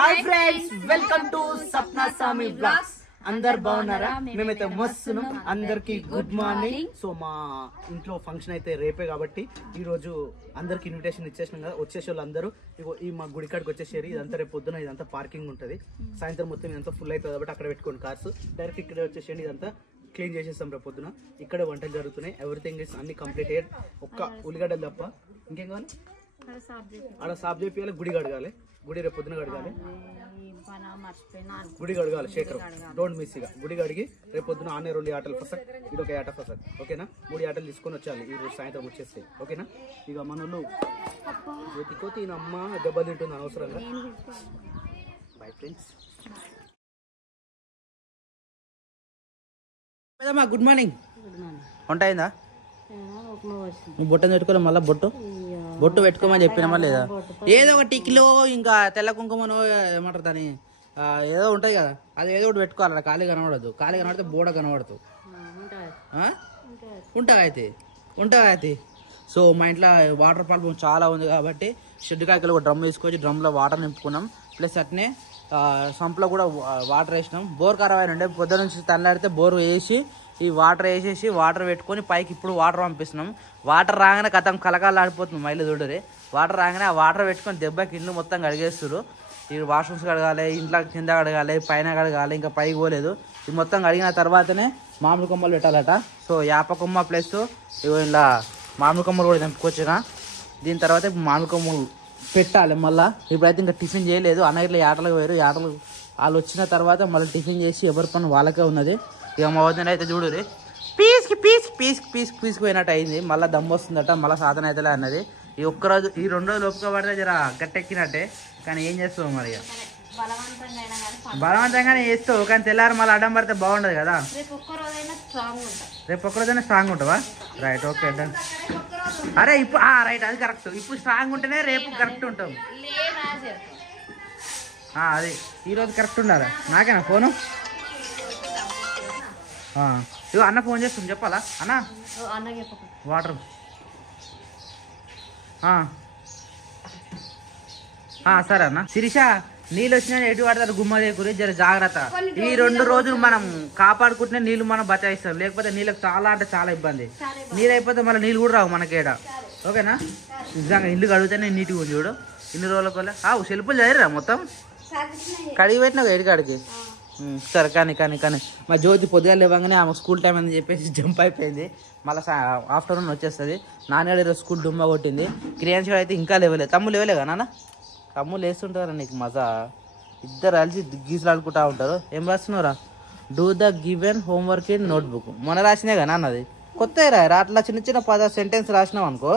Hi friends, welcome to Sapna సామి blogs. అందరు బాగున్నారా? మేమైతే మస్తున్నాం. అందరికి గుడ్ మార్నింగ్. సో మా ఇంట్లో ఫంక్షన్ అయితే రేపే కాబట్టి ఈ రోజు అందరికి ఇన్విటేషన్ ఇచ్చేసినాం కదా. వచ్చేసి వాళ్ళు అందరూ ఇగో ఈ మా గుడికాడికి వచ్చేసారు. ఇదంతా రేపు పొద్దున ఇదంతా పార్కింగ్ ఉంటుంది. సాయంత్రం మొత్తం ఇదంతా ఫుల్ అవుతుంది కాబట్టి అక్కడ పెట్టుకోండి కార్స్. డైరెక్ట్ ఇక్కడే వచ్చేసేయండి. ఇదంతా క్లీన్ చేసేస్తాం రేపు పొద్దున. ఇక్కడే వంటలు జరుగుతున్నాయి. ఎవ్రీథింగ్ ఇస్ అన్ని కంప్లీటెడ్. ఒక్క ఉల్లిగడ్డలు తప్ప ఇంకేం కావాలి? ఆడ సాఫ్ చేయాలి, గుడి కడగాలి. గుడి రేపు పొద్దున కడగాలి. గుడి కడగాలి. Shekhar don't miss. ఇక గుడి కడిగి రేపు పొద్దున ఆనే 2 ఆటలు ఫసక్, ఇది ఒక ఆట ఫసక్. ఓకేనా? 3 ఆటలు తీసుకొని వచ్చాలి ఈ రోజు సాయంత్రం వచ్చేస్తే. ఓకేనా? ఇక మనోళ్ళు జ్యోతికో తినమ్మ దెబ్బలు తింటుంది అనవసరంగా. Bye friends. Good morning. వంట అయిందా? నువ్వు బొట్టను పెట్టుకోలే, మళ్ళీ బొట్టు పెట్టుకోమని చెప్పినామా లేదా? ఏదో ఒక టిక్లో ఇంకా తెల్ల కుంకుమనో ఏమంటారు దాని ఏదో ఉంటాయి కదా, అది ఏదో ఒకటి పెట్టుకోవాలి. ఖాళీ కనబడదు. ఖాళీ కనబడితే బోడ కనబడదు. ఉంటాయి అయితే. సో మా ఇంట్లో వాటర్ ప్రాబ్లం చాలా ఉంది కాబట్టి షెడ్ కాయలు ఒక డ్రమ్ వేసుకొచ్చి డ్రమ్లో వాటర్ నింపుకున్నాం. ప్లస్ అట్నే సంప్లో కూడా వాటర్ వేసినాం. బోర్ ఖరాబ్ అయిన ఉండే పొద్దు నుంచి తల్లాడితే బోర్ వేసి ఈ వాటర్ వేసేసి వాటర్ పెట్టుకొని పైకి ఇప్పుడు వాటర్ పంపిస్తున్నాం. వాటర్ రాగానే కథం కలకాలాడిపోతుంది మైలు చూడరే. వాటర్ రాగానే ఆ వాటర్ పెట్టుకొని దెబ్బకి ఇల్లు మొత్తం కడిగేస్తారు. ఈ వాష్రూమ్స్ కడగాలి, ఇంట్లో కింద కడగాలి, పైన కడగాలి, ఇంకా పైకి పోలేదు. ఇది మొత్తం కడిగిన తర్వాతనే మామిడి కొమ్మలు పెట్టాలట. సో యాప కొమ్మ ప్లస్ ఇలా మామిడి కొమ్మలు కూడా తెంపుకొచ్చిన. దీని తర్వాత ఇప్పుడు మామిడి కొమ్మలు పెట్టాలి మళ్ళీ. ఇప్పుడైతే ఇంకా టిఫిన్ చేయలేదు. అన్నగిట్ల ఆటలకు పోయారు. ఆటలు వాళ్ళు వచ్చిన తర్వాత మళ్ళీ టిఫిన్ చేసి ఎవరి పని వాళ్ళకే ఉన్నది. ఇక మా వదిన అయితే చూడురి పీస్కి పోయినట్టు అయింది. మళ్ళీ దమ్ము వస్తుందట, మళ్ళీ సాధన అవుతలే అన్నది. ఈ ఒక్కరోజు ఈ 2 రోజులు ఒప్పుక పడితే జర గట్టెక్కినట్టే. కానీ ఏం చేస్తావు మరి? బలవంతంగానే చేస్తావు కానీ తెల్లారి మళ్ళీ అడ్డం పడితే బాగుండదు కదా. రేపు ఒక్కరోజైనా స్ట్రాంగ్ ఉంటావా? Right, okay done. అరే ఇప్పుడు రైట్, అది కరెక్ట్. ఇప్పుడు స్ట్రాంగ్ ఉంటేనే రేపు కరెక్ట్ ఉంటాం. అది ఈరోజు కరెక్ట్ ఉండాలి. నాకేనా ఫోను? ఇగో అన్న ఫోన్ చేస్తుంది, చెప్పాలా అన్న? వాటర్ సరే అన్న. శిరీష, నీళ్ళు వచ్చినా ఎటు పడతారు గుమ్మదే గురించి జర జాగ్రత్త. ఈ 2 రోజులు మనం కాపాడుకుంటే నీళ్ళు మనం బచాయిస్తాం. లేకపోతే నీళ్ళకి చాలా అంటే చాలా ఇబ్బంది. నీళ్ళు అయిపోతే మళ్ళీ నీళ్ళు కూడా రావు మనకేడ. ఓకేనా? నిజంగా ఇల్లు కడిగితేనే నీట్గా ఉంది చూడు. ఇన్ని రోజుల సెల్ఫులు చదిరా మొత్తం కడిగి పెట్టినావు ఎడికాడికి. సరే కానీ మా జ్యోతి పొద్దుగా లేవగానే ఆమె స్కూల్ టైం అని చెప్పేసి జంప్ అయిపోయింది. మళ్ళీ ఆఫ్టర్నూన్ వచ్చేస్తుంది. నాన్నగారు ఈరోజు స్కూల్ డుమ్మా కొట్టింది. క్రియాన్స్ అయితే ఇంకా లేవలేదు. తమ్ముడు లేవలేగా నాన్న? తమ్ముళ్ళు వేస్తుంటారా నీకు మజా? ఇద్దరు కలిసి గీసులు ఆడుకుంటా ఉంటారు. ఏం రాస్తున్నారా? Do the given homework in notebook. మొన్న రాసినాయి కదా నాన్న, అది కొత్త రాయరా. అట్లా చిన్న 10 సెంటెన్స్ రాసినావు అనుకో,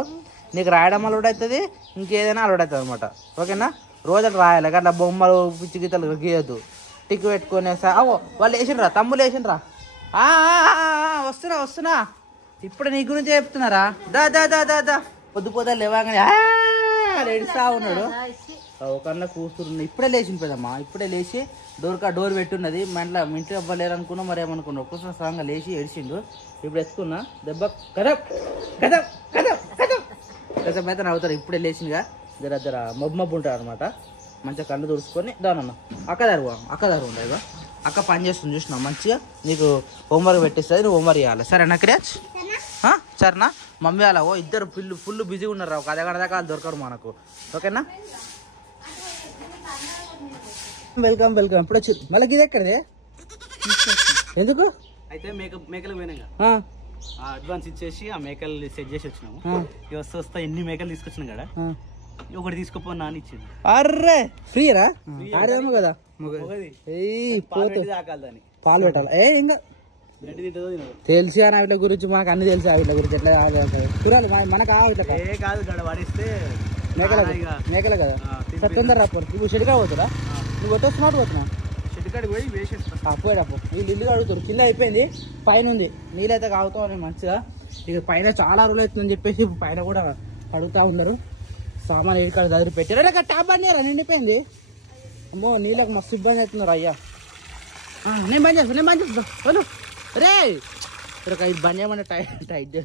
నీకు రాయడం అలవాటు అవుతుంది, ఇంకేదైనా అలవాటు అవుతుంది అనమాట. ఓకేనా? రోజు అట్లా రాయాలి. అట్లా బొమ్మలు పిచ్చి గీతలు గీయద్దు. టిక్ పెట్టుకునే వాళ్ళు వేసిండ్రా, తమ్ముళ్ళు వేసిండ్రా. వస్తున్నా ఇప్పుడు నీ గురించి చెప్తున్నారా? దా పొద్దు లేవాగానే ఏడుస్తా ఉన్నాడు. ఒకన్నా కూస్తున్నా. ఇప్పుడే లేచిపోయిందమ్మా. ఇప్పుడే లేచి డోర్ పెట్టున్నది. మా ఇంట్లో ఇవ్వలేరు అనుకున్నా, మరి ఏమనుకున్నా. కూర్చున్న స్ట్రాంగ్గా లేచి ఏడిచిండు. ఇప్పుడు ఎత్తుకున్నా దెబ్బ కథ అవుతారు. ఇప్పుడే లేచిందిగా జర మబ్బు ఉంటారు అనమాట. మంచిగా కళ్ళు తుడుచుకొని దానన్న అక్కదారు ఉండేగా. అక్క పని చేస్తుంది చూసినా మంచిగా. నీకు హోంవర్క్ పెట్టిస్తుంది, నువ్వు హోంవర్క్ చేయాలి. సరేనా క్రియాచ్? సరేనా? మమ్మీ అలా ఇద్దరు ఫుల్ బిజీగా ఉన్నారు. ఒక అరగంట దాకా దొరకరు మనకు. ఓకేనా? వెల్కమ్. ఇప్పుడు వచ్చి మళ్ళీ ఇది ఎక్కడదే? ఎందుకు? అయితే మేకలు పోయినా అడ్వాన్స్ ఇచ్చేసి ఆ మేకలు సెట్ చేసి వచ్చినాము. వస్తా ఎన్ని మేకలు తీసుకొచ్చినాం కదా, ఒకటి తీసుకుపోనా అని ఇచ్చింది. అర్రే ఫ్రీరా? ఆడేమో కదా పాలు పెట్టాలి. ఇంకా తెలిసి అని వీళ్ళ గురించి మనకు అన్ని తెలిసి వీళ్ళ గురించి ఎట్లా చూడాలి మనకు. కాదు వాడిస్తే మేకలే కదా. తొందర రాపోరు. ఇప్పుడు షెడ్ కాడ పోతురా? నువ్వు స్మార్ట్ పోతున్నా? షెడ్ కాడికి పోయి పోయాడపో. వీళ్ళు ఇల్లు కడుగుతారు. కింద అయిపోయింది, పైన ఉంది. నీళ్ళైతే కాగుతావు అని మంచిగా. ఇక పైన చాలా రోజులు అవుతుందని చెప్పేసి పైన కూడా కడుగుతా ఉన్నారు. సామాన్ ఎక్కడ దగ్గర పెట్టారు. ట్యాప్ బండి నిండిపోయింది. అమ్మో నీళ్ళకి మస్తు ఇబ్బంది అవుతున్నారు అయ్యా. నేను బంద్ చేస్తాను రే. ఇది బంద్ చేయమంటే టైట్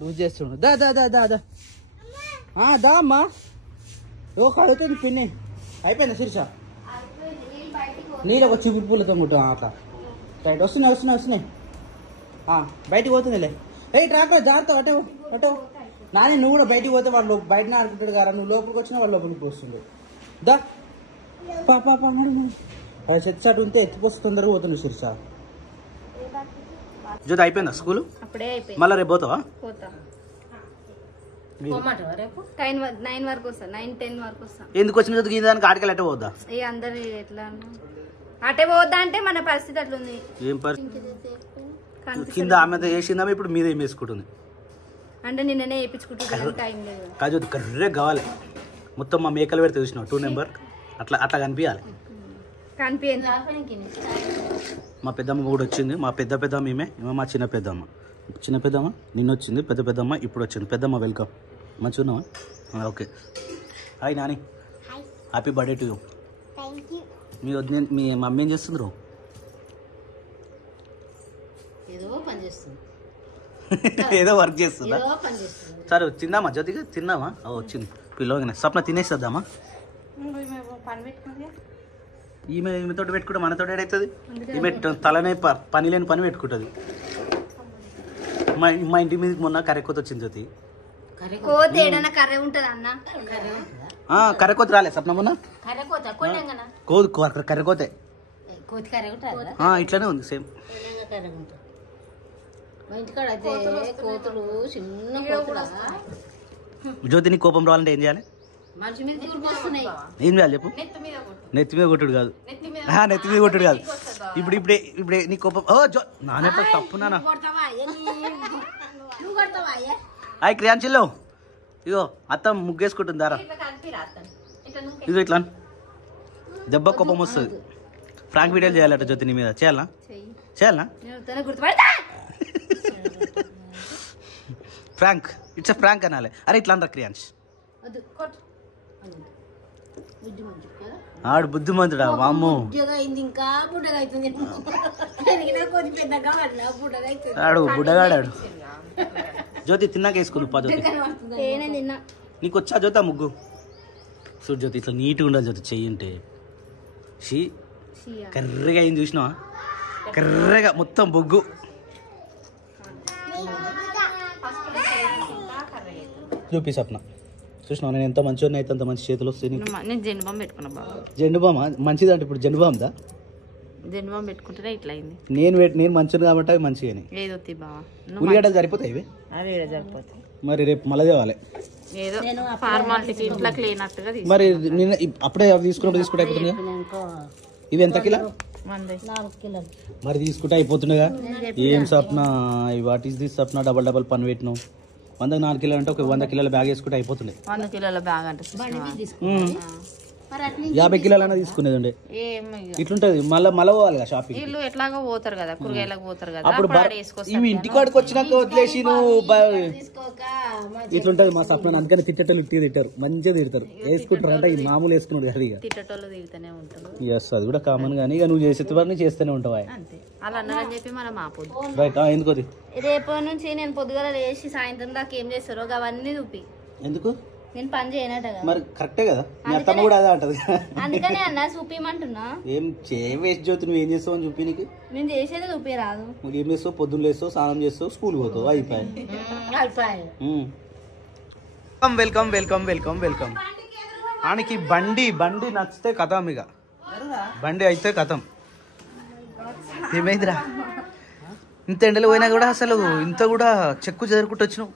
లూజ్ చేస్తుండు. దా అమ్మా. కడుగుతుంది పిన్ని. అయిపోయిందా శిరీష? నీళ్ళు ఒక చిపురు పూలతో ముట్టు అట్లా రైట్ వస్తున్నాయి బయటికి పోతుందిలే ట్రాక్టర్ జాగ్రత్త అటో నాని నువ్వు కూడా బయటికి పోతే వాళ్ళు బయటనే ఆడుకుంటాడు కదా నువ్వు లోపలికి వచ్చినా వాళ్ళు లోపలికి పోస్తుంది దా పాప చెత్త చాటు ఉంటే ఎత్తిపోస్తే తొందరగా పోతుంది శిర్ష జ్యోతి అయిపోయిందా స్కూల్ మళ్ళీ రేపు పోతావా ఎందుకు వచ్చిన జ్యోతికి దానికి ఆటకెళ్ళి అట్టే పోద్దా అందరు ఎట్లా అటే పోద్దా అంటే మన పరిస్థితి అట్లుంది ఏం పరిస్థితి కింద ఆమె వేసిందా ఇప్పుడు మీద ఏం వేసుకుంటుంది అంటే నిన్ననే వేయించుకుంటుంది టైం లేదు కాదు కర్రే కావాలి మొత్తం మా మేకలు పెడితే చూసినావు 2 నెంబర్ అట్లా కనిపించాలి మా పెద్దమ్మ కూడా వచ్చింది మా పెద్దమ్మ ఈమె మా చిన్న పెద్దమ్మ నిన్న వచ్చింది పెద్దమ్మ ఇప్పుడు వచ్చింది పెద్దమ్మ వెల్కమ్ మంచిగా ఉన్నావా okay hi Nani happy birthday to you me mummy ఏం చేస్తుండ్రు ఏదో వర్క్ చేస్తుందా సరే తిందామా జ్యోతిగా తిందామా వచ్చింది పిల్లగానే స్వప్న తినేసేద్దామా ఈమెతో పెట్టుకుంటే మనతో ఏడవుతుంది ఈమె తలనే పని లేని పని పెట్టుకుంటుంది మా ఇంటి మీదకి మొన్న కర్రెకోత వచ్చింది జ్యోతి కర్రెకోత రాలే స్వప్న మొన్న కర్రెకోతే ఇట్లానే ఉంది సేమ్ జ్యోతిని కోపం రావాలంటే ఏం చేయాలి ఏం చేయాలి చెప్పు నెత్తి మీద కొట్టుడు కాదు నెత్తి మీద కొట్టుడు కాదు ఇప్పుడే నీ కోపం నానే తప్పు నానా హాయ్ క్రియాంచిల్లో ఇగో అత్త ముగ్గేసుకుంటుంది దారా ఇగో ఇట్లా దెబ్బ కోపం వస్తుంది ఫ్రాంక్ వీడియోలు చేయాలట జ్యోతి నీ మీద చేయాలనా ఫ్రాంక్ ఇట్స్ ఎ ఫ్రాంక్ అనాలి అరే ఇట్లా అనరా క్రియాంష్ ఆడు బుద్ధిమంతుడా వామ్మో ఆడు బుడ్డగాడాడు జ్యోతి తిన్నాక వేసుకో పా జ్యోతి నీకు వచ్చా జ్యోతి ముగ్గు చూడు జ్యోతి ఇట్లా నీట్గా ఉండాలి జ్యోతి చెయ్యింటే కర్రెగా అయింది చూసినావా కర్రెగా మొత్తం బొగ్గు చూపి స్వప్న చూసినావు నేను ఎంత మంచిగా అయితే అంత మంచి చేతులు వస్తాయి జెండుబామ్ మంచిది అంటే ఇప్పుడు జెండుబామ్దా పెట్టుకుంటే ఇట్లా అయింది నేను మంచిది కాబట్టి అవి మంచిగా ఉల్లిగడ్డలు సరిపోతాయి ఇవి మరి రేపు మళ్ళీ తేవాలి మరి నిన్న అప్పుడే తీసుకుంటే అయిపోతుంది ఇవి ఎంత కిలో మరి తీసుకుంటే అయిపోతుండగా ఏం Swapna what is this Swapna double పని పెట్టినావు 104 కిలోలు అంటే ఒక 100 కిలోల బ్యాగ్ వేసుకుంటే అయిపోతుంది 100 కిలోల బ్యాగ్ అంటే 50 కిలోలైనా తీసుకునేది ఉండే ఇట్లుంటది మళ్ళీ పోవాలి కదా షాపింగ్ వీళ్ళు ఎట్లాగో పోతారు కదా కూరగాయలకు పోతారు కదా అప్పుడు ఇవి ఇంటికాడికి వచ్చినాక వదిలేసి నువ్వు ఇట్లుంటది మా స్వప్న అందుకని తిట్టేటోళ్ళు ఇట్టి తిట్టారు మంచిగా తిడతారు వేసుకుంటారు అంటే ఈ మామూలు వేసుకున్నాడు కదా ఇక తిట్టేటోళ్ళు తిరుగుతూనే ఉంటారు ఎస్ అది కూడా కామన్ గానీ ఇక నువ్వు చేసేవారిని చేస్తూనే ఉంటావా అలా అన్నారని చెప్పి మనం ఆపొద్దు రైట్ ఎందుకు రేపటి నుంచి నేను పొద్దుగాల లేచి సాయంత్రం దాకా ఏం చేస్తారో అవన్నీ చూపి ఎందుకు నేను పని చేయనట కదా మరి కరెక్టే కదా మీ అత్తమ్మ కూడా అదే అంటది అందుకనే అన్న చూపిమంటున్నా ఏం వేస్ట్ జ్యోతి నువ్వు ఏం చేస్తావు అని చూపి నీకు నేను చేసేది చూపి రాదు నువ్వు ఏం చేస్తావు పొద్దున్న లేస్తావు స్నానం చేస్తావు స్కూల్ పోతావు అయిపోయి వెల్కమ్ వెల్కమ్ వెల్కమ్ వెల్కమ్ ఆనికి బండి నచ్చితే కథం ఇక బండి అయితే కథం ఏమైందిరా ఇంత ఎండలు పోయినా కూడా అసలు ఇంత కూడా చెక్కు జరుపుకుంటూ వచ్చినావు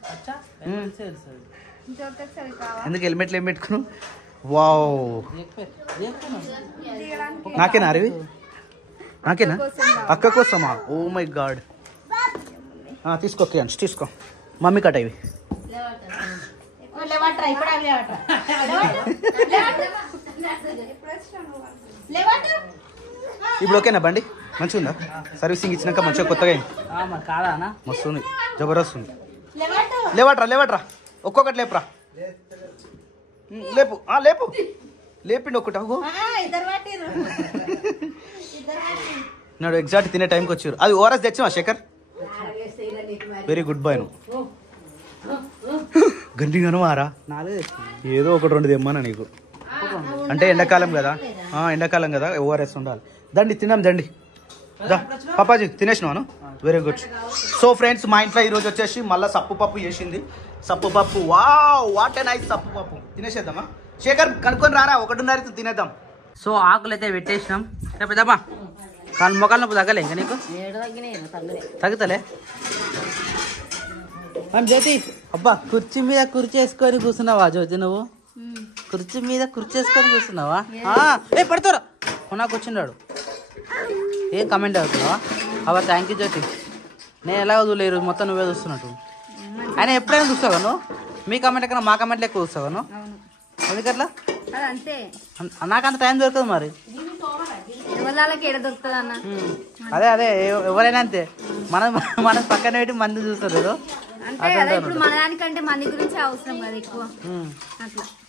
ఎందుకు హెల్మెట్లు ఏం పెట్టుకున్నావు వావ్ నాకేనా అరవి నాకేనా అక్క కోసమా ఓ మై గాడ్ తీసుకో క్రియాన్స్ తీసుకో మమ్మీ కట ఇవి ఇప్పుడు ఓకేనా బండి మంచిగా ఉందా సర్వీసింగ్ ఇచ్చినాక మంచిగా కొత్తగా అయింది మస్తు ఉంది జబర్దస్త్ ఉంది లేవట్రా ఒక్కొక్కటి లేపురా లేపు లేపిండి ఒకటి నాడు ఎగ్జాక్ట్ తినే టైంకి వచ్చారు అది ఓఆర్ఎస్ తెచ్చావా శేఖర్ వెరీ గుడ్ బాయ్ నువ్వు గండిగాను ఆరా ఏదో 1-2 తెమ్మన్నా నీకు అంటే ఎండాకాలం కదా ఎండాకాలం కదా ఓఆర్ఎస్ ఉండాలి. దండి తిన్నాం దండి. పాపాజీ తినేసినాను. Very good. సో ఫ్రెండ్స్ మా ఇంట్లో ఈరోజు వచ్చేసి మళ్ళీ సప్పు పప్పు చేసింది. సప్పు పప్పు వాట్ ఏ నైస్ సప్పు పప్పు. తినేసేద్దామా? శేఖర్ కనుక్కొని రారా, 1:30 తినేద్దాం. సో ఆకులు అయితే పెట్టేసినాం. పెద్దమ్మా కానీ మొక్కలు నొప్పి తగ్గలే ఇంకా నీకు? తగ్గుతలే జ్యోతి. అబ్బా కుర్చీ మీద కుర్చీ వేసుకొని కూర్చున్నావా జ్యోతి? నువ్వు కుర్చీ మీద కుర్చీ వేసుకొని కూర్చున్నావా? ఏ పడతారా నాకు వచ్చిండాడు. ఏం కమెంట్ అవుతున్నావా? అబ్బా థ్యాంక్ యూ జ్యోతి. నేను ఎలా వదిలేరు మొత్తం నువ్వే చూస్తున్నట్టు. ఆయన ఎప్పుడైనా చూస్తావా నువ్వు? మీ కమెంట్ కన్నా మా కమెంట్లు ఎక్కువ చూస్తావా నువ్వు? ఎందుకట్లా? నాకు అంత టైం దొరకదు మరి. అదే అదే ఎవరైనా అంతే. మనం పక్కన పెట్టి మంది చూస్తారు ఏదో.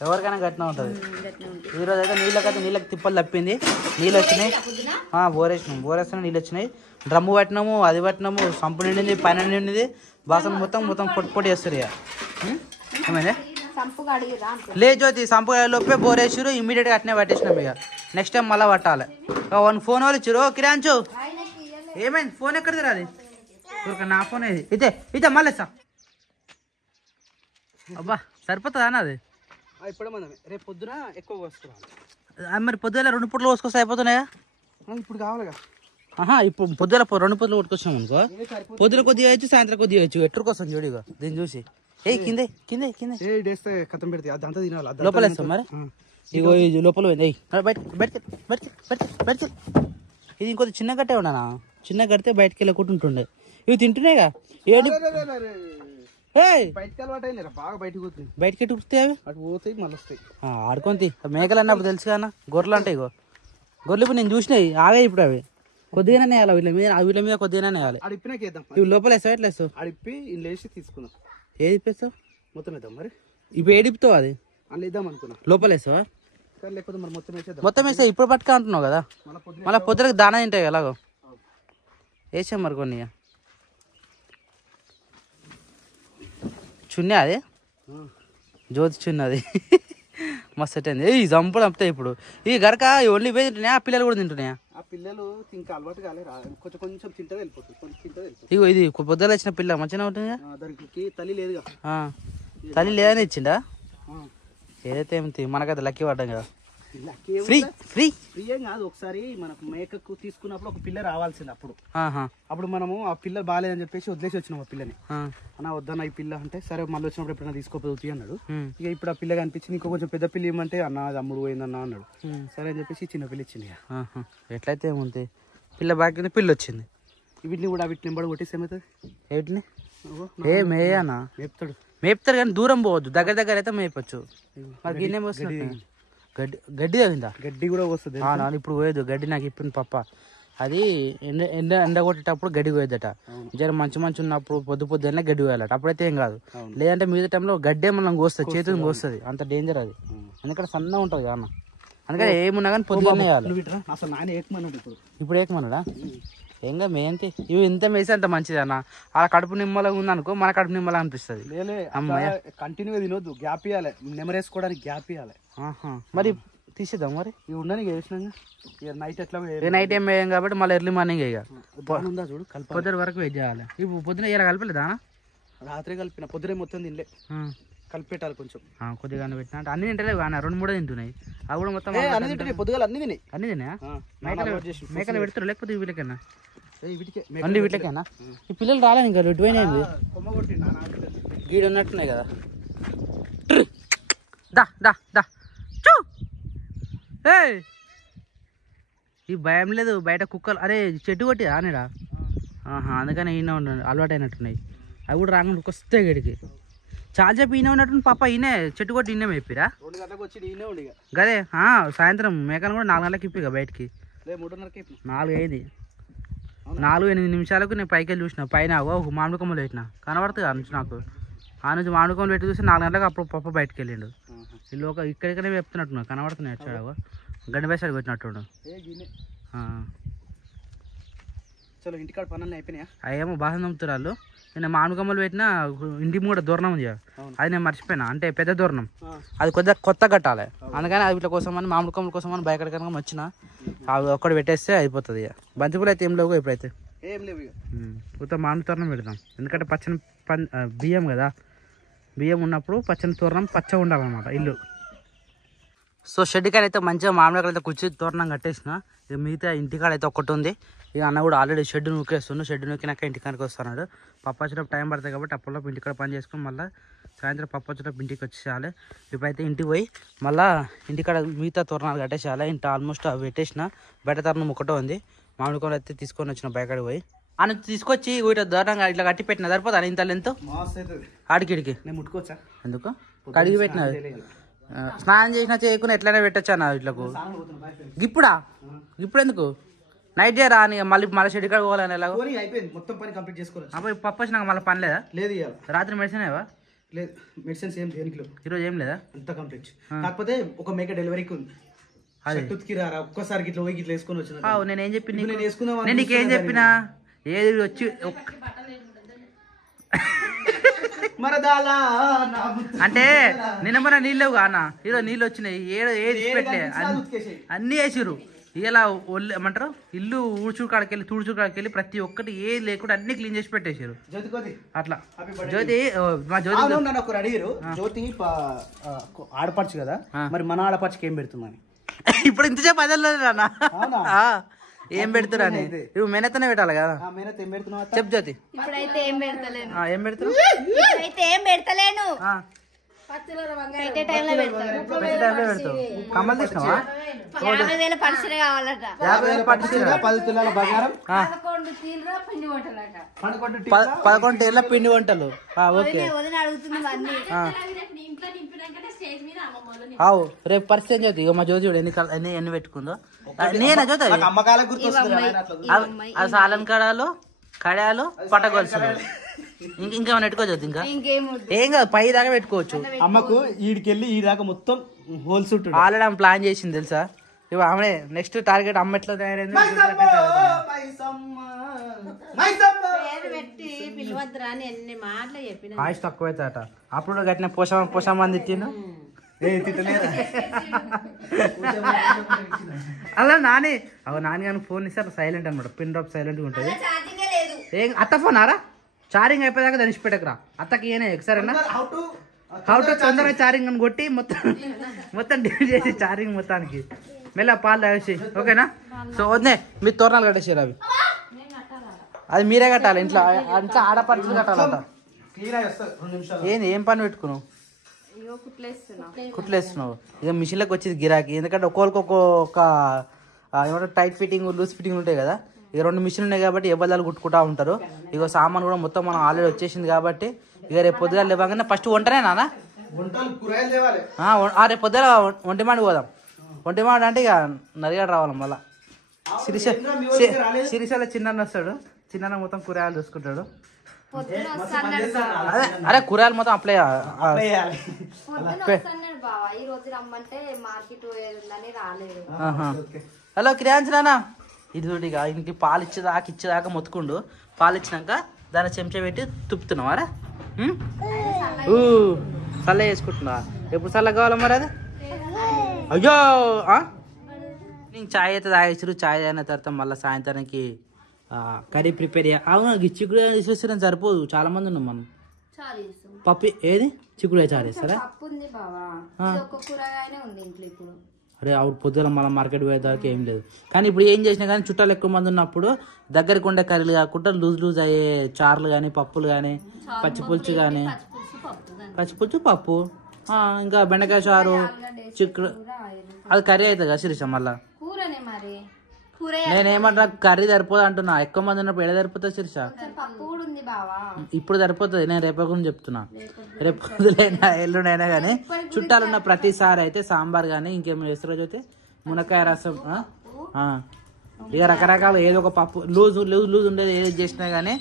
ఎవరికైనా గట్టిన ఉంటది. ఈరోజు అయితే నీళ్ళకి తిప్పలు తప్పింది. నీళ్ళు వచ్చినాయి. బోరేసినాం నీళ్ళు వచ్చినాయి. డ్రమ్ము పట్టినాము, అది పట్టినాము, సంపు నిండింది, పైన నిండింది. బాసన మొత్తం పొట్టి వేస్తారు ఇక. ఏమైంది? లే జ్యోతి సంపు లోపే బోరేసారు. ఇమ్మీడియట్ గా అట్నే పట్టేసినాం. ఇక నెక్స్ట్ టైం మళ్ళీ పట్టాలి. ఫోన్ వాళ్ళు ఇచ్చారు. కిరాంచు ఏమైంది? ఫోన్ ఎక్కడిది రాది? నా ఫోన్ ఇది. ఇదే మళ్ళీ సార్. అబ్బా సరిపోతుందా అన్నది? రేపు పొద్దున ఎక్కువ వస్తున్నాను. మరి పొద్దున 2 పూటలు కోసుకొస్తే అయిపోతున్నాయా? ఇప్పుడు కావాలిగా. ఇప్పుడు పొద్దున 2 పూటలు కొట్టుకొచ్చినాం అనుకో. పొద్దున కొద్దిగా వేయచ్చు, సాయంత్రం కొద్దిగా వేయచ్చు. ఎట్టు కోసం చూడిగా దీన్ని చూసి. కిందే కథం పెడితే అదంతా తినాలి. లోపల వేస్తాం మరి. ఇగో ఇది లోపల బయట. ఇది ఇంకొద్ది చిన్న గట్టే ఉండనా? చిన్న గడితే బయటకి వెళ్ళకుండా ఉంటుండే. ఇవి తింటున్నాయిగా. బయటకి ఎట్టుకుతాయి అవి. అటు పోతాయి మళ్ళీ వస్తాయి. ఆడుకొని మేకలు అన్నప్పుడు తెలుసు కదా. గొర్రెలు అంటే ఇగో గొర్రెలు ఇప్పుడు నేను చూసినాయి. ఆగే ఇప్పుడు అవి కొద్దిగానే వేయాలి. వీళ్ళ మీద కొద్దిగానే వేయాలి. ఇవి లోపల వేస్తావు ఎట్లా వేస్తావు? అడిపి లేచి తీసుకున్నాం. ఏది ఇప్పేస్తావు? మొత్తం వేద్దాం మరి. ఇప్పుడు ఏడిపుతావు అది అలా ఇద్దాం అనుకున్నా. లోపల వేస్తావా? లేకపోతే మరి మొత్తం వేస్తా. ఇప్పుడు పట్టుకా అంటున్నావు కదా. మళ్ళీ పొద్దులకు దానా తింటాయి ఎలాగో. వేసాం మరి కొన్ని. చున్నీ అది జ్యోతి చున్నీ అది మస్తు అయింది. ఈ జంపుడు అంతే. ఇప్పుడు ఈ గరక ఓన్లీ ఇవే తింటున్నాయా? ఆ పిల్లలు కూడా తింటున్నాయా? ఆ పిల్లలు ఇంకా అలవాటు కాలే. కొంచెం తింటే వెళ్ళిపోతుంది. ఇగో ఇది పొద్దున వచ్చిన పిల్ల మంచిగా ఉంటుంది. దానికి తల్లి లేదుగా. తల్లి లేదని ఇచ్చిండా? ఏదైతే ఏమి మనకైతే లక్కీ పడ్డాం కదా. ఫ్రీ ఏం కాదు. ఒకసారి మనకు మేకకు తీసుకున్నప్పుడు ఒక పిల్ల రావాల్సింది. అప్పుడు మనము ఆ పిల్ల బాగాలేదని చెప్పేసి వదిలేసి వచ్చినాం ఆ పిల్లని. అన్న వద్దన్న ఈ పిల్ల అంటే సరే మళ్ళీ వచ్చినప్పుడు ఎప్పుడైనా తీసుకోపోతుంది అన్నాడు. ఇక ఇప్పుడు ఆ పిల్ల కనిపించింది. ఇంకో కొంచెం పెద్ద పిల్ల ఇవ్వమంటే అన్న అమ్ముడు పోయిందన్న అన్నాడు. సరే అని చెప్పేసి చిన్న పిల్ల ఇచ్చింది. ఎట్లయితే ఏముంది పిల్ల బాగా పిల్ల వచ్చింది. వీటిని కూడా వీటిని నెంబర్ కొట్టేసి ఏమవుతుంది? వీటిని మేయనా మేపుతారు కానీ దూరం పోవద్దు. దగ్గర అయితే మేపచ్చు. మరి గిన్నె వస్తుంది. గడ్డి తగిందా? గడ్డి కూడా వస్తుంది. ఇప్పుడు పోయేది గడ్డి. నాకు ఇప్పింది పప్ప. అది ఎండ కొట్టేటప్పుడు గడ్డి పోయేదట. జర మంచి ఉన్నప్పుడు పొద్దున్నే గడ్డి పోయాలట. అప్పుడైతే ఏం కాదు. లేదంటే మిగతా టైంలో గడ్డే మనం కోస్తుంది, చేతిని కోస్తుంది. అంత డేంజర్ అది. ఎందుకంటే సన్న ఉంటుంది అన్న. అందుకని ఏమున్నా కానీ పొద్దున్నే వేయాలి. ఇప్పుడు ఏకమన్నాడా? ఏంగా మేంతి ఇవి ఇంత మేసి అంత మంచిది అన్న. అలా కడుపు నిమ్మలా ఉంది అనుకో, మన కడుపు నిమ్మలా అనిపిస్తుంది. కంటిన్యూగా తినొద్దు. గ్యాప్ ఇవ్వాలి. నెమరేసుకోవడానికి గ్యాప్ ఇవ్వాలి. మరి తీసేద్దాం మరి. ఇవి ఉండని నైట్ ఎట్లా నైట్ ఏం వేయం కాబట్టి మళ్ళీ ఎర్లీ మార్నింగ్ ఇక చూడు పొద్దున వరకు వెయిట్ చేయాలి. ఇప్పుడు పొద్దున ఇలా కలిపలేదా? రాత్రి కలిపిన పొద్దున మొత్తం తినలే. కలిపెట్టాలి కొంచెం కొద్దిగా పెట్టినా అంటే అన్ని తింటలేవు కానీ 2-3 తింటున్నాయి. అవి కూడా మొత్తం పొద్దుగా అన్ని తిన్నాయా? మేకలు పెడతారు లేకపోతే వీటికైనా? అన్ని వీటికైనా. ఈ పిల్లలు రాలేదు ఇంకా. రెడ్డిపోయినాయి గీడు ఉన్నట్టున్నాయి కదా. ఈ భయం లేదు. బయట కుక్కలు అరే చెట్టు కొట్టి ఆనేడా. అందుకని ఈయన అలవాటు అయినట్టున్నాయి. అవి కూడా రాకుండా వస్తే గడికి చాలా చెప్పి ఈయన ఉన్నట్టు పాప. ఈయన చెట్టు కొట్టి ఈయన మేపిరా గదే. సాయంత్రం మేకను కూడా 4 గంటలకు ఇప్పిగా బయటికి. 4 అయింది. 4-8 నిమిషాలకు నేను పైకి వెళ్ళి చూసిన. పైన ఒక మామిడి కొమ్మలు పెట్టిన కనబడుతుంది ఆ నుంచి నాకు. ఆ నుంచి మామిడి కొమ్మలు పెట్టి చూసి 4 గంటలకు అప్పుడు పప్ప బయటకు వెళ్ళిండు. ఇల్లు ఒక ఇక్కడికనే చెప్తున్నట్టున్నా కనబడుతున్నాయి. వచ్చాడు గండి బయసాడు పెట్టినట్టు. ఇంటికాడ పనులు అయిపోయినాయా? ఏమో బాగా నమ్ముతారు వాళ్ళు. నేను మామిడి కొమ్మలు పెట్టిన ఇంటి కూడా దూరణం ఉంది, అది నేను మర్చిపోయినా. అంటే పెద్ద దూరణం, అది కొద్దిగా కొత్త కట్టాలి. అందుకని అది వీటి కోసం అని మామిడి కొమ్మల కోసం అని బయటకడకనగా వచ్చిన, అవి ఒక్కటి పెట్టేస్తే అయిపోతుంది. ఇక బంతిపూలు అయితే ఏం లేవు ఇప్పుడైతే, ఏం లేవు. కొత్త మామిడి తోరణం పెడదాం. ఎందుకంటే పచ్చని బియ్యం కదా, బియ్యం ఉన్నప్పుడు పచ్చని తోరణం పచ్చగా ఉండాలన్నమాట ఇల్లు. సో షెడ్ కాడ అయితే మంచిగా మామిడికాయలు అయితే కుర్చీ తోరణం కట్టేసిన. ఇక మిగతా ఇంటికాడ అయితే ఒకటి ఉంది. ఇక అన్న కూడా ఆల్రెడీ షెడ్ నూకేస్తున్నాడు. షెడ్ నూకినాక ఇంటికాడికి వస్తున్నాడు. పప్పు వచ్చేటప్పుడు టైం పడుతుంది కాబట్టి అప్పట్లో ఇంటికాడ పని చేసుకుని మళ్ళీ సాయంత్రం పప్పు వచ్చేటప్పుడు ఇంటికి వచ్చేసేయాలి. ఇప్పుడైతే ఇంటికి పోయి మళ్ళీ ఇంటికాడ మిగతా తోరణాలు కట్టేసేయాలి. ఇంటి ఆల్మోస్ట్ అవి పెట్టేసిన, బయట తోరణం ఒకటో ఉంది. మామిడికాయలు అయితే తీసుకొని వచ్చిన బయకాడికి పోయి అని తీసుకొచ్చి వీటి దూరంగా ఇట్లా కట్టి పెట్టిన సరిపోతా ఇంత లెంత్ ఆడికిడికి. నేను ముట్టుకోవచ్చా? ఎందుకు కడిగి పెట్టిన, స్నానం చేసినా చేయకుండా ఎట్లయినా పెట్టచ్చా నా ఇట్లకు. ఇప్పుడా? ఇప్పుడు ఎందుకు నైట్ చేయరా అని మళ్ళీ షెడ్ కాడ పోవాలని ఎలాగో అయిపోయింది, మొత్తం పని కంప్లీట్ చేసుకోవాలి. అప్పుడు పప్పు వచ్చినాక మళ్ళీ పని లేదా? లేదు, రాత్రి మెడిసిన్ ఏవా? లేదు, మెడిసిన్స్ ఏం దేనికి లేవు ఈరోజు ఏం లేదా? అంతా కంప్లీట్. కాకపోతే ఒక మేక డెలివరీకి ఉంది, కి రారా ఒక్కసారి ఇట్లా పోయి ఇట్లా వేసుకొని వచ్చిన. నేను ఏం చెప్పిన, నేను వేసుకుందాం, నేను నీకేం చెప్పినా ఏది వచ్చి అంటే నిన్న మన నీళ్ళు అన్న ఈరోజు నీళ్ళు వచ్చినాయి. ఏది పెట్టలే, అన్ని వేసిర్రు. ఇలా ఏమంటారు ఇల్లు ఊడ్చూరు కాడికెళ్ళి తుడుచూరు కాడికెళ్ళి ప్రతి ఒక్కటి ఏది లేకుండా అన్ని క్లీన్ చేసి పెట్టేసారు. అట్లా జ్యోతి మా జ్యోతి ఒకరు అడిగారు, జ్యోతి ఆడపడుచు కదా మరి మన ఆడపడుచుకి ఏం పెడుతుందని. ఇప్పుడు ఇంతసేపు అదలేదు అన్న, ఏం పెడుతున్నా అని. ఇప్పుడు మెనతనే పెట్టాలి కదా. చెప్ జ్యోతి, ఇప్పుడైతే ఏం పెడతలేను. ఏం పెడుతున్నావు? ఇప్పుడైతే ఏం పెడతలేను, పెట్టే టైంలో పెడతాను. కమ్మలు తీసినావా? 50,000 పర్సులు కావాలట. 50,000 పట్టు, 10 తులాల బంగారం, 11 టేర్ల పిండి వంటలు. ఓకే, వదిన అడుగుతుంది అన్ని. అవు రేపు పరిస్థితి జ్యోతి. ఇక మా జ్యోతి ఎన్ని పెట్టుకుందో నేనా జ్యోతి. అది సాలన్ కడాలు, కడాలు, పట్టగొలుసులు, ఇంకేమైనా పెట్టుకో జ్యోతి. ఇంకా ఏం కాదు, పై దాకా పెట్టుకోవచ్చు. అమ్మకు ఈడికెళ్ళి ఈ దాకా మొత్తం హోల్స్ ఆల్రెడీ ఆమె ప్లాన్ చేసింది తెలుసా. ఇవి ఆమె నెక్స్ట్ టార్గెట్ అమ్మ ఎట్లా తయారైంది. వాయిస్ తక్కువ అవుతాట. అప్పుడు గట్టిన పోషామంది ఇచ్చిండు. అలా నాని కానీ ఫోన్ ఇస్తారు సైలెంట్ అనమాట, పిన్ డ్రాప్ సైలెంట్ ఉంటుంది. అత్త ఫోన్ ఆరా చార్జింగ్ అయిపోయాక ధనిషి పెట్టకరా అత్తకి ఏనే సరేనా. హౌ టు తొందరగా చార్జింగ్ అని కొట్టి మొత్తం డిలీట్ చేసి చార్జింగ్ మొత్తానికి మెల్ల పాలు తాగేసి ఓకేనా. సో వద్దే మీరు తోరణాలు కట్టేసారు, అవి అది మీరే కట్టాలి. ఇంట్లో ఆడపడుచులు కట్టాలంట. ఏంది ఏం పని పెట్టుకున్నావు? కుట్లేస్తున్నావు. ఇక మిషన్లకు వచ్చేది గిరాకీ, ఎందుకంటే ఒక్కొక్కరికి ఒక్కొక్క ఏమంటారు టైట్ ఫిట్టింగ్ లూజ్ ఫిట్టింగ్ ఉంటాయి కదా. ఇక 2 మిషన్లు ఉన్నాయి కాబట్టి ఎబ్బదాలు కుట్టుకుంటా ఉంటారు. ఇక సామాన్ కూడా మొత్తం మనం ఆల్రెడీ వచ్చేసింది కాబట్టి ఇక రేపు పొద్దుగా లేవగానే ఫస్ట్ వంటనే నానా. రేపు పొద్దుగా ఒంటిమాడి పోదాం. ఒంటిమాడి అంటే ఇక నదిగాడు రావాలి. మళ్ళా సిరిశాల చిన్న వస్తాడు, చిన్న మొత్తం కూరగాయలు చూసుకుంటాడు. అరే కూరగాయలు మొత్తం అప్లై హలో కిరాన్స్ నానా. ఇది చూడిగా ఇంటికి పాలు ఇచ్చేదాకా మొత్తుకుండు. పాలు ఇచ్చినాక దాన్ని చెంచా పెట్టి తుప్పుతున్నావారా? చల్ల వేసుకుంటున్నా. ఎప్పుడు చల్ల కావాలా మరి అది? అయ్యో నేను చాయ్ అయితే తాగేసారు. చాయ్ అయిన తర్వాత మళ్ళీ సాయంత్రానికి కర్రీ ప్రిపేర్ అవును. చిక్కుడు తీసుకొస్తే సరిపోదు, చాలా మంది ఉన్నాం మనం. పప్పు ఏది చిక్కుడు చారు చేస్తారా? అరే అవుట్ పొద్దున మళ్ళీ మార్కెట్ పోయేదానికి ఏం లేదు. కానీ ఇప్పుడు ఏం చేసినా కానీ చుట్టాలు ఎక్కువ మంది ఉన్నప్పుడు దగ్గరికి ఉండే కర్రీలు కాకుండా లూజ్ అయ్యే చారులు కానీ పప్పులు కానీ పచ్చిపులుసు కానీ పచ్చిపులుసు పప్పు ఇంకా బెండకాయ చారు చిక్కుడు అది కర్రీ అవుతుంది కదా శిరీష. మళ్ళా నేనేమంటా కర్రీ సరిపోదు అంటున్నా. ఎక్కువ మంది ఉన్నప్పుడు ఎడ సరిపోతుంది శిరీష? ఇప్పుడు సరిపోతుంది. నేను రేపు గురించి చెప్తున్నా. రేపు పొద్దులైనా ఎల్లుండైనా కానీ చుట్టాలు ఉన్న ప్రతిసారి అయితే సాంబార్ కానీ ఇంకేమైనా వేస్తారు అయితే మునక్కాయ రసం ఇక రకరకాల ఏదో ఒక పప్పు లూజ్ ఉండేది ఏది చేసినా కానీ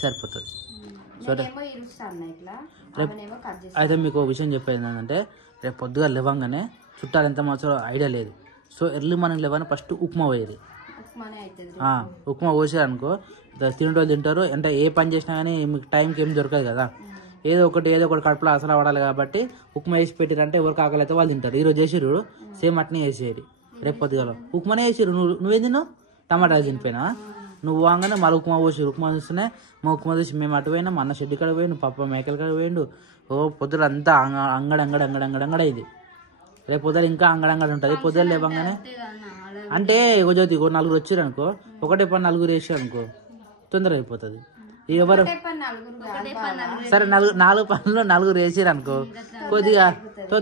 సరిపోతుంది. సో రేపు అయితే మీకు విషయం చెప్పేది ఏంటంటే రేపు పొద్దుగా లేవంగానే చుట్టాలు ఎంత మాత్రం ఐడియా లేదు. సో ఎర్లీ మార్నింగ్ లేవని ఫస్ట్ ఉప్మా పోయేది. ఉప్మా పోసారు అనుకో తినేటోళ్ళు తింటారు. అంటే ఏ పని చేసినా కానీ మీకు టైంకి ఏం దొరకదు కదా, ఏదో ఒకటి కడుపులో అసలు పడాలి కాబట్టి ఉప్మా వేసి పెట్టారంటే ఎవరికి ఆకలి అయితే వాళ్ళు తింటారు. ఈరోజు చేసిరు సేమ్ అట్నే వేసేది. రేపు పొద్దుగాల ఉప్మానే వేసిరు. నువ్వేం తిన్నావు? టమాటా తినిపోయినా. నువ్వు వాగానే మళ్ళీ ఉప్మా పోసిరు. ఉప్మా చూస్తూనే మా ఉప్మా చూసి మేము అటు పోయినా, అన్న షెడ్డి కాడ పోయిండు, పప్ప మేకల కాడ పోయిండు. పొద్దున అంతా అంగడి రేపు పొద్దున ఇంకా అంగడి ఉంటుంది. పొద్దున లేవగానే అంటే జ్యోతి నలుగురు వచ్చారు అనుకో, ఒకటే పని నలుగురు వేసారు అనుకో తొందర అయిపోతుంది. ఎవరు సరే 4 పనులు నలుగురు వేసారు అనుకో కొద్దిగా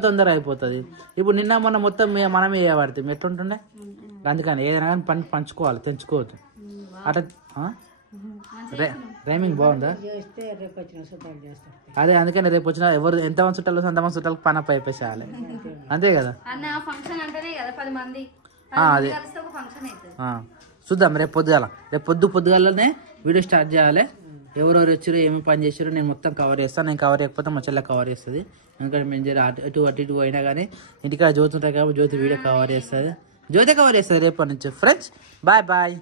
తొందర అయిపోతుంది. ఇప్పుడు నిన్న మొన్న మొత్తం మనమే చేయబడుతుంది ఎట్లుంటుండే. అందుకని ఏదైనా కానీ పని పంచుకోవాలి, తెంచుకోవద్దు అట్లా. రైమింగ్ బాగుందా? అదే అందుకని రేపు వచ్చిన ఎవరు ఎంతమంది చుట్టాలు అంతమంది చుట్టాలకు పని అప్ అయిపోయేయాలి, అంతే కదా. అదే చూద్దాం రేపు పొద్దుగాలనే వీడియో స్టార్ట్ చేయాలి. ఎవరెవరు వచ్చారో ఏమి పని చేసారో నేను మొత్తం కవర్ చేస్తాను. నేను కవర్ చేయకపోతే మా చెల్లె కవర్ చేస్తుంది. ఎందుకంటే మేము జర అటు ఇటు అయినా కానీ ఇంటికాడ జ్యోతి ఉంటాయి కాబట్టి జ్యోతి వీడియో కవర్ చేస్తుంది. జ్యోతి కవర్ చేస్తుంది రేపటి నుంచి. Friends bye bye.